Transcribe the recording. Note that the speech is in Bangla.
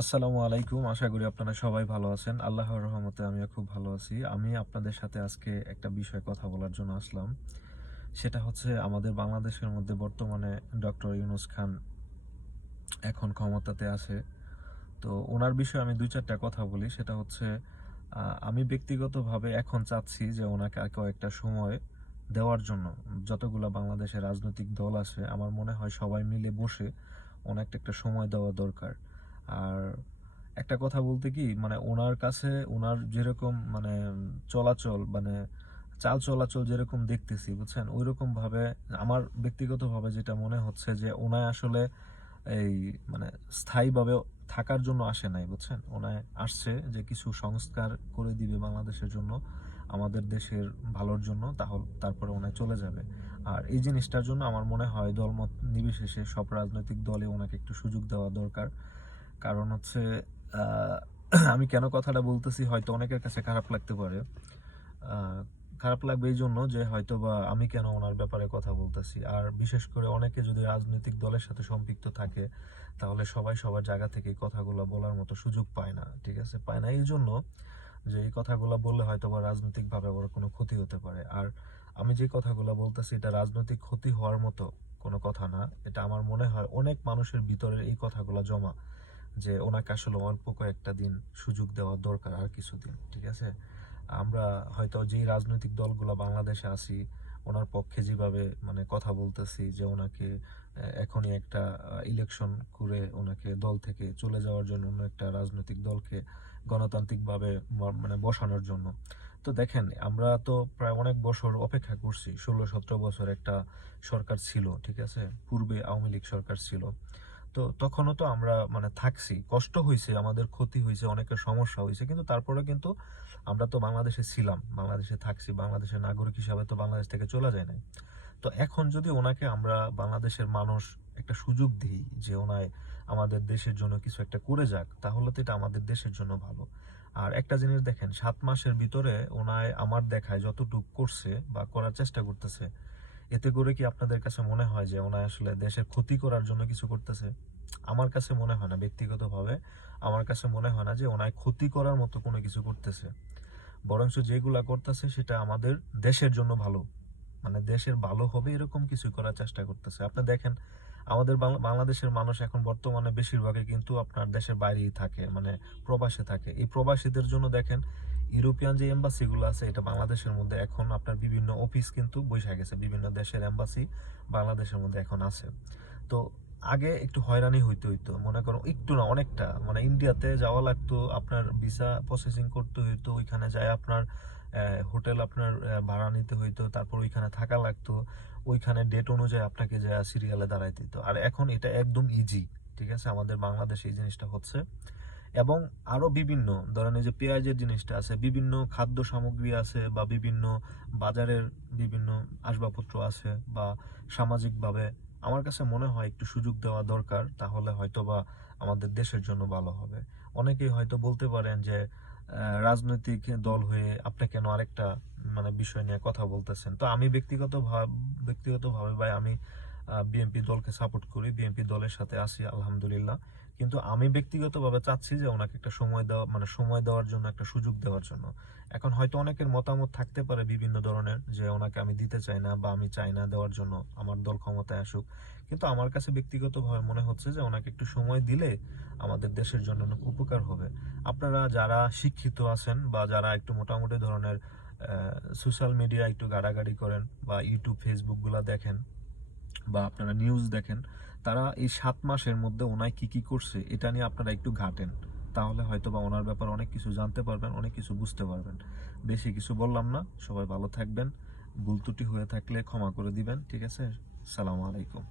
আসসালামু আলাইকুম। আশা করি আপনারা সবাই ভালো আছেন। আল্লাহর রহমতে আমিও খুব ভালো আছি। আমি আপনাদের সাথে আজকে একটা বিষয়ে কথা বলার জন্য আসলাম। সেটা হচ্ছে আমাদের বাংলাদেশের মধ্যে বর্তমানে ডক্টর ইউনূস খান এখন ক্ষমতাতে আছে। তো উনার বিষয়ে আমি ২-৪ টা কথা বলি। সেটা হচ্ছে আমি ব্যক্তিগতভাবে এখন চাচ্ছি যে উনাকে আর কয়েকটা সময় দেওয়ার জন্য। যতগুলা বাংলাদেশের রাজনৈতিক দল আছে আমার মনে হয় সবাই মিলে বসে ওনাকে একটা সময় দেওয়া দরকার। আর একটা কথা বলতে কি মানে ওনার কাছে ওনার যেরকম মানে চলাচল মানে চাল চলাচল যেরকম দেখতেছি বুঝছেন ওইরকম ভাবে আমার ব্যক্তিগতভাবে যেটা মনে হচ্ছে যে ওনায় আসলে এই মানে স্থায়ীভাবে থাকার জন্য আসে নাই বুঝছেন ওনায় আসছে যে কিছু সংস্কার করে দিবে বাংলাদেশের জন্য আমাদের দেশের ভালোর জন্য তাহলে তারপরে ওনায় চলে যাবে। আর এই জিনিসটার জন্য আমার মনে হয় দলমত নির্বিশেষে সব রাজনৈতিক দলে ওনাকে একটু সুযোগ দেওয়া দরকার। কারণ হচ্ছে আহ, আমি কেন কথাটা বলতেছি হয়তো অনেকের কাছে খারাপ লাগতে পারে। আহ, খারাপ লাগবে এই জন্য যে হয়তো বা আমি কেন ওনার ব্যাপারে কথা বলতেছি, আর বিশেষ করে অনেকে যদি রাজনৈতিক দলের সাথে সম্পৃক্ত থাকে তাহলে সবাই সবার জায়গা থেকে এই কথাগুলো বলার মতো সুযোগ পায় না, ঠিক আছে, পায় না এই জন্য যে এই কথাগুলো বললে হয়তো বা রাজনৈতিকভাবে আবার কোনো ক্ষতি হতে পারে। আর আমি যে কথাগুলো বলতেছি এটা রাজনৈতিক ক্ষতি হওয়ার মতো কোনো কথা না। এটা আমার মনে হয় অনেক মানুষের ভিতরে এই কথাগুলো জমা, যে ওনাকে আসলে অল্প কয়েকটা দিন সুযোগ দেওয়া দরকার, আর কিছুদিন, ঠিক আছে। আমরা হয়তো যেই রাজনৈতিক দলগুলো বাংলাদেশে আছি ওনার পক্ষে যেভাবে মানে কথা বলতেছি যে ওনাকে এখনই একটা ইলেকশন করে ওনাকে দল থেকে চলে যাওয়ার জন্য অন্য একটা রাজনৈতিক দলকে গণতান্ত্রিকভাবে মানে বসানোর জন্য। তো দেখেন আমরা তো প্রায় অনেক বছর অপেক্ষা করছি, 16-17 বছর একটা সরকার ছিল, ঠিক আছে, পূর্বে আওয়ামী লীগ সরকার ছিল। তো তখনও তো আমরা মানে থাকছি, কষ্ট হয়েছে, আমাদের ক্ষতি হয়েছে, অনেকের সমস্যা হয়েছে, কিন্তু তারপরে কিন্তু আমরা তো বাংলাদেশে ছিলাম, বাংলাদেশে থাকছি, বাংলাদেশের নাগরিক হিসাবে তো বাংলাদেশ থেকে চলে যায় নাই। তো এখন যদি ওনাকে আমরা বাংলাদেশের মানুষ একটা সুযোগ দিই যে ওনায় আমাদের দেশের জন্য কিছু একটা করে যাক তাহলে তো এটা আমাদের দেশের জন্য ভালো। আর একটা জিনিস দেখেন, 7 মাসের ভিতরে ওনায় আমার দেখায় যতটুকু করছে বা করার চেষ্টা করতেছে, এতে করে কি আপনাদের কাছে মনে হয় যে ওনায় আসলে দেশের ক্ষতি করার জন্য কিছু করতেছে? আমার কাছে মনে হয় না, ব্যক্তিগতভাবে আমার কাছে মনে হয় না যে ওনায় ক্ষতি করার মতো কোনো কিছু করতেছে। বরঞ্চ যেগুলা করতেছে সেটা আমাদের দেশের জন্য ভালো, মানে দেশের ভালো হবে এরকম কিছু করার চেষ্টা করতেছে। আপনি দেখেন আমাদের বাংলাদেশের মানুষ এখন বর্তমানে বেশিরভাগই কিন্তু আপনার দেশের বাইরেই থাকে, মানে প্রবাসে থাকে। এই প্রবাসীদের জন্য দেখেন ইউরোপিয়ান যে এম্বাসি গুলো আছে এটা বাংলাদেশের মধ্যে এখন আপনার বিভিন্ন অফিস কিন্তু বৈশা গেছে, বিভিন্ন দেশের এম্বাসি বাংলাদেশের মধ্যে এখন আছে। তো আগে একটু হয়রানি হইতে হইতো, মনে করো একটু না অনেকটা, মানে ইন্ডিয়াতে যাওয়া লাগতো, আপনার ভিসা প্রসেসিং করতে হইতো, ওইখানে যায় আপনার হোটেল আপনার ভাড়া নিতে হইতো, তারপর ওইখানে থাকা লাগতো, ওইখানে ডেট অনুযায়ী আপনাকে যা সিরিয়ালে দাঁড়াইতে হইতো। আর এখন এটা একদম ইজি, ঠিক আছে, আমাদের বাংলাদেশে এই জিনিসটা হচ্ছে। এবং আরো বিভিন্ন ধরেন এই যে পেঁয়াজের জিনিসটা আছে, বিভিন্ন খাদ্য সামগ্রী আছে, বা বিভিন্ন বাজারের বিভিন্ন আসবাবপত্র আছে, বা সামাজিকভাবে আমার কাছে মনে হয় একটু সুযোগ দেওয়া দরকার, তাহলে হয়তো বা আমাদের দেশের জন্য ভালো হবে। অনেকেই হয়তো বলতে পারেন যে রাজনৈতিক দল হয়ে আপনি কেন আরেকটা মানে বিষয় নিয়ে কথা বলতেছেন। তো আমি ব্যক্তিগতভাবে ভাই আমি বিএনপি দলকে সাপোর্ট করি, বিএনপি দলের সাথে আছি আলহামদুলিল্লাহ। কিন্তু আমি ব্যক্তিগতভাবে চাচ্ছি যে ওনাকে একটা সময় দেওয়া, মানে সময় দেওয়ার জন্য, একটা সুযোগ দেওয়ার জন্য। এখন হয়তো অনেকের মতামত থাকতে পারে বিভিন্ন ধরনের যে ওনাকে আমি দিতে চাই না বা আমি চাই না দেওয়ার জন্য, আমার দল ক্ষমতায় আসুক। কিন্তু আমার কাছে ব্যক্তিগতভাবে মনে হচ্ছে যে ওনাকে একটু সময় দিলে আমাদের দেশের জন্য অনেক উপকার হবে। আপনারা যারা শিক্ষিত আছেন বা যারা একটু মোটামুটি ধরনের সোশ্যাল মিডিয়া একটু গাড়াগাড়ি করেন বা ইউটিউব ফেসবুক গুলা দেখেন বা আপনারা নিউজ দেখেন, তারা এই 7 মাসের মধ্যে ওনায় কি কি করছে এটা নিয়ে আপনারা একটু ঘাটেন, তাহলে হয়তো বা ওনার ব্যাপারে অনেক কিছু জানতে পারবেন, অনেক কিছু বুঝতে পারবেন। বেশি কিছু বললাম না, সবাই ভালো থাকবেন। ভুল ত্রুটি হয়ে থাকলে ক্ষমা করে দিবেন, ঠিক আছে। সালামু আলাইকুম।